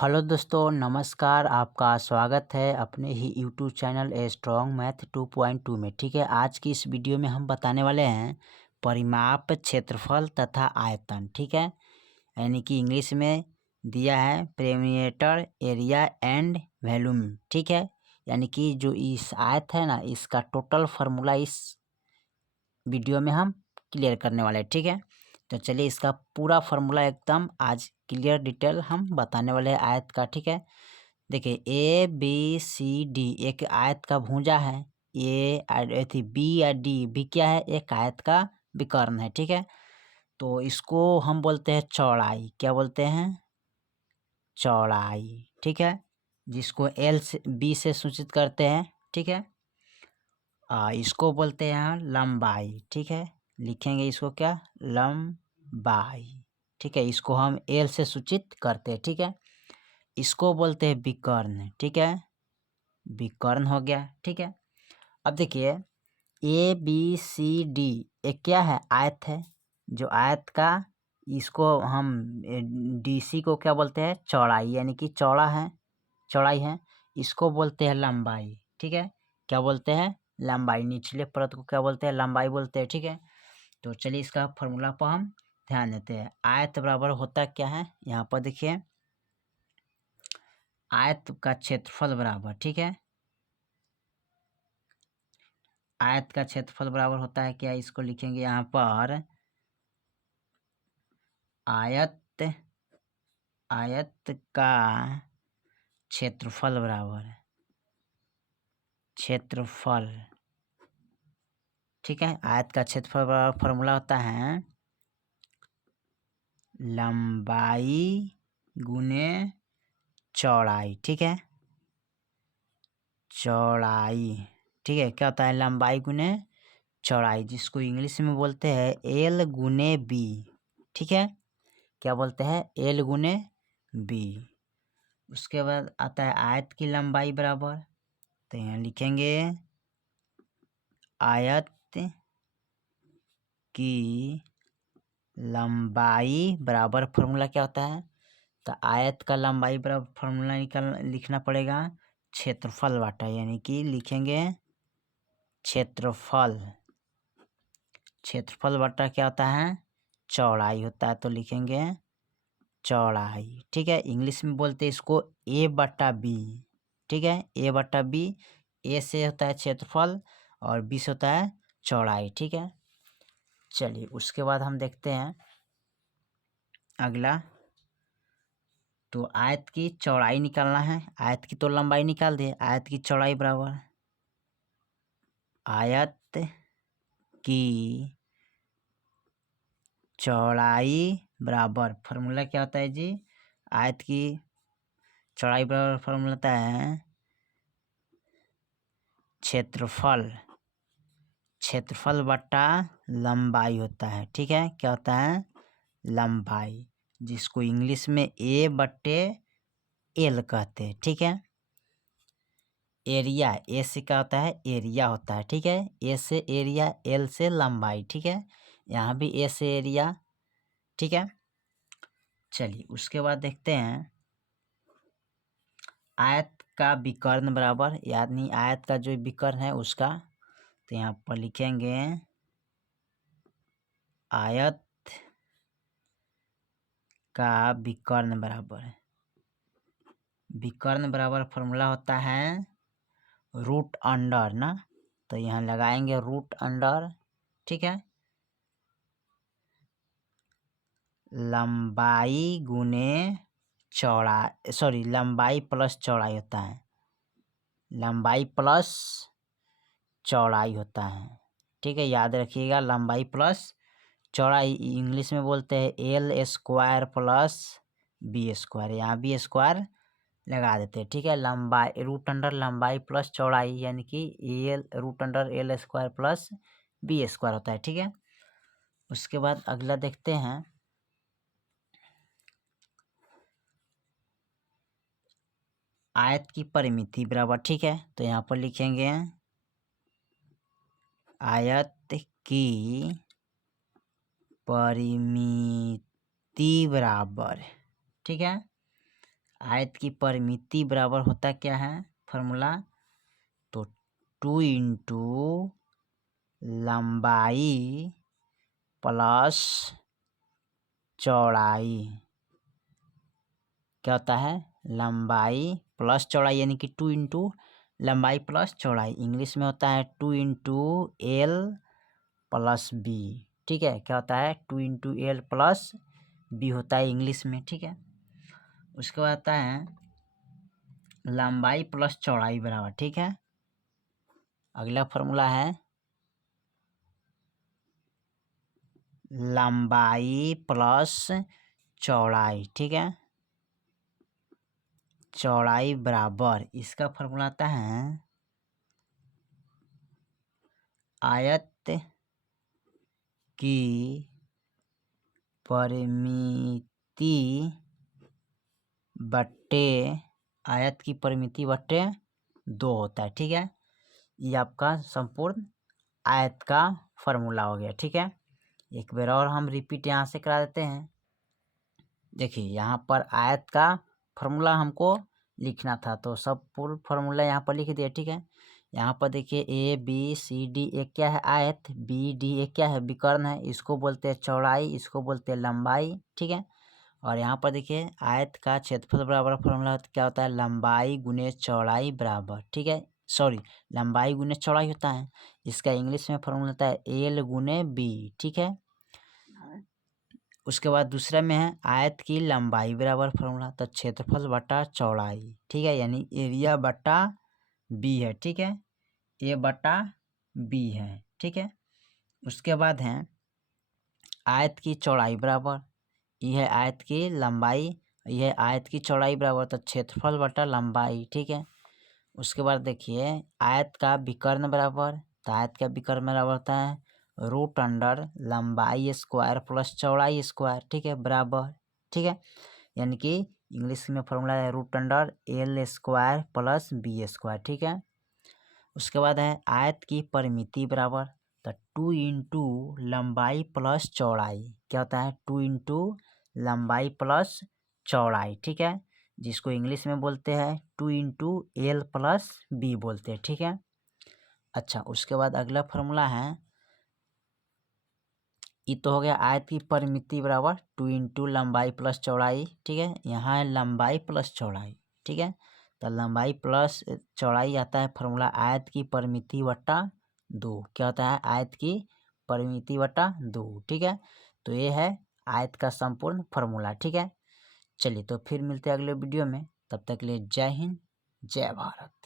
Hello दोस्तों, नमस्कार। आपका स्वागत है अपने ही YouTube channel a strong math 2.2 में। ठीक है, आज की इस वीडियो में हम बताने वाले हैं परिमाप, क्षेत्रफल तथा आयतन। ठीक है, यानी कि इंग्लिश में दिया है पेरीमीटर, एरिया एंड वॉल्यूम। ठीक है, यानी कि जो इस आयत है ना, इसका टोटल फार्मूला इस वीडियो में हम क्लियर करने वाले हैं। ठीक है, तो चलिए इसका पूरा फार्मूला एकदम आज क्लियर डिटेल हम बताने वाले हैं आयत का। ठीक है, देखिए ABCD एक आयत का भुजा है। बी या डी भी क्या है, एक आयत का विकर्ण है। ठीक है, तो इसको हम बोलते हैं चौड़ाई। क्या बोलते हैं? चौड़ाई। ठीक है, जिसको एल से बी से सूचित करते हैं। ठीक है, इसको बोलते हैं लंबाई। ठीक है, लिखेंगे इसको क्या, लंबाई। ठीक है, इसको हम एल से सूचित करते हैं। ठीक है, इसको बोलते हैं विकर्ण। ठीक है, विकर्ण हो गया। ठीक है, अब देखिए ABCD एक क्या है, आयत है। जो आयत का इसको हम DC को क्या बोलते हैं, चौड़ाई, यानी कि चौड़ा है, चौड़ाई है। इसको बोलते हैं लंबाई। ठीक है, क्या बोलते हैं, लंबाई। निचले परत को क्या बोलते हैं, लंबाई बोलते हैं। ठीक है, तो चलिए इसका फॉर्मूला पर हम ध्यान देते हैं। आयत बराबर होता क्या है, यहाँ पर देखिए आयत का क्षेत्रफल बराबर। ठीक है, आयत का क्षेत्रफल बराबर होता है क्या, इसको लिखेंगे यहाँ पर आयत, आयत का क्षेत्रफल बराबर क्षेत्रफल। ठीक है, आयत का क्षेत्रफल बराबर फॉर्मूला होता है लंबाई गुने चौड़ाई। ठीक है, चौड़ाई। ठीक है, क्या होता है, लंबाई गुने चौड़ाई, जिसको इंग्लिश में बोलते हैं एल गुने बी। ठीक है, क्या बोलते हैं, एल गुने बी। उसके बाद आता है आयत की लंबाई बराबर, तो यहाँ लिखेंगे आयत की लंबाई बराबर फॉर्मूला क्या होता है, तो आयत का लंबाई बराबर फॉर्मूला लिखना पड़ेगा क्षेत्रफल बाटा, यानी कि लिखेंगे क्षेत्रफल। क्षेत्रफल बटा क्या होता है, चौड़ाई होता है, तो लिखेंगे चौड़ाई। ठीक है, इंग्लिश में बोलते हैं इसको A/B। ठीक है, A/B, ए से होता है क्षेत्रफल और बी से होता है चौड़ाई। ठीक है, चलिए उसके बाद हम देखते हैं अगला। तो आयत की चौड़ाई निकालना है। आयत की तो लंबाई निकाल दे, आयत की चौड़ाई बराबर आयत की चौड़ाई बराबर फॉर्मूला क्या होता है जी, आयत की चौड़ाई बराबर फॉर्मूला होता है क्षेत्रफल। क्षेत्रफल बटा लंबाई होता है। ठीक है, क्या होता है, लंबाई, जिसको इंग्लिश में A/L कहते हैं। ठीक है, एरिया, ए से क्या होता है, एरिया होता है। ठीक है, ए से एरिया, एल से लंबाई। ठीक है, यहाँ भी ए से एरिया। ठीक है, चलिए उसके बाद देखते हैं आयत का विकर्ण बराबर, यानी आयत का जो विकर्ण है उसका, तो यहाँ पर लिखेंगे आयत का विकर्ण बराबर, विकर्ण बराबर फॉर्मूला होता है रूट अंडर ना, तो यहाँ लगाएंगे रूट अंडर। ठीक है, लंबाई गुने चौड़ाई, सॉरी लंबाई प्लस चौड़ाई होता है, लंबाई प्लस चौड़ाई होता है। ठीक है, याद रखिएगा लंबाई प्लस चौड़ाई, इंग्लिश में बोलते हैं L² प्लस B², यहाँ B² लगा देते हैं। ठीक है, लंबाई रूट अंडर लंबाई प्लस चौड़ाई, यानी कि L root under L² plus B² होता है। ठीक है, उसके बाद अगला देखते हैं आयत की परिमिति बराबर। ठीक है, तो यहाँ पर लिखेंगे आयत की परिमिति बराबर। ठीक है, आयत की परिमिति बराबर होता क्या है फॉर्मूला, तो 2 इंटू लंबाई प्लस चौड़ाई। क्या होता है, लंबाई प्लस चौड़ाई, यानी कि 2 इंटू लंबाई प्लस चौड़ाई। इंग्लिश में होता है 2 इंटू एल प्लस बी। ठीक है, क्या होता है 2 इंटू एल प्लस बी होता है इंग्लिश में। ठीक है, उसके बाद आता है लंबाई प्लस चौड़ाई बराबर। ठीक है, अगला फॉर्मूला है लंबाई प्लस चौड़ाई। ठीक है, चौड़ाई बराबर, इसका फॉर्मूला आता है आयत की परिमिति बट्टे आयत की परिमिति बट्टे 2 होता है। ठीक है, ये आपका संपूर्ण आयत का फॉर्मूला हो गया। ठीक है, एक बार और हम रिपीट यहाँ से करा देते हैं। देखिए यहाँ पर आयत का फॉर्मूला हमको लिखना था, तो सब पूर्ण फॉर्मूला यहाँ पर लिख दिया। ठीक है, यहाँ पर देखिए ए बी सी डी, एक क्या है आयत, बी डी एक क्या है विकर्ण है, इसको बोलते हैं चौड़ाई, इसको बोलते हैं लंबाई। ठीक है, और यहाँ पर देखिए आयत का क्षेत्रफल बराबर फॉर्मूला क्या होता है, लंबाई गुने चौड़ाई बराबर। ठीक है, सॉरी, लंबाई गुने चौड़ाई होता है, इसका इंग्लिश में फॉर्मूला होता है एल गुने बी। ठीक है, उसके बाद दूसरा में है आयत की लंबाई बराबर फॉर्मूला, तो क्षेत्रफल बटा चौड़ाई। ठीक है, यानी एरिया बटा बी है। ठीक है, ए बटा बी है। ठीक है, उसके बाद है आयत की चौड़ाई बराबर, यह है आयत की लंबाई, यह है आयत की चौड़ाई बराबर, तो क्षेत्रफल बटा लंबाई। ठीक है, उसके बाद देखिए आयत का विकर्ण बराबर, तो आयत का विकर्ण बराबर होता है रूट अंडर लंबाई स्क्वायर प्लस चौड़ाई स्क्वायर। ठीक है, बराबर। ठीक है, यानी कि इंग्लिश में फॉर्मूला है root under L square plus B square. ठीक है, उसके बाद है आयत की परिमिति बराबर, तो 2 इंटू लंबाई प्लस चौड़ाई। क्या होता है 2 इंटू लंबाई प्लस चौड़ाई। ठीक है, जिसको इंग्लिश में बोलते हैं 2 इंटू एल प्लस बी बोलते हैं। ठीक है, अच्छा, उसके बाद अगला फॉर्मूला है, ये तो हो गया आयत की परिमिति बराबर 2 इंटू लंबाई प्लस चौड़ाई। ठीक है, यहाँ है लंबाई प्लस चौड़ाई। ठीक है, तो लंबाई प्लस चौड़ाई आता है फॉर्मूला आयत की परिमिति बटा 2। क्या होता है आयत की परिमिति बटा 2। ठीक है, तो ये है आयत का संपूर्ण फॉर्मूला। ठीक है, चलिए तो फिर मिलते हैं अगले वीडियो में, तब तक के लिए जय हिंद जय भारत।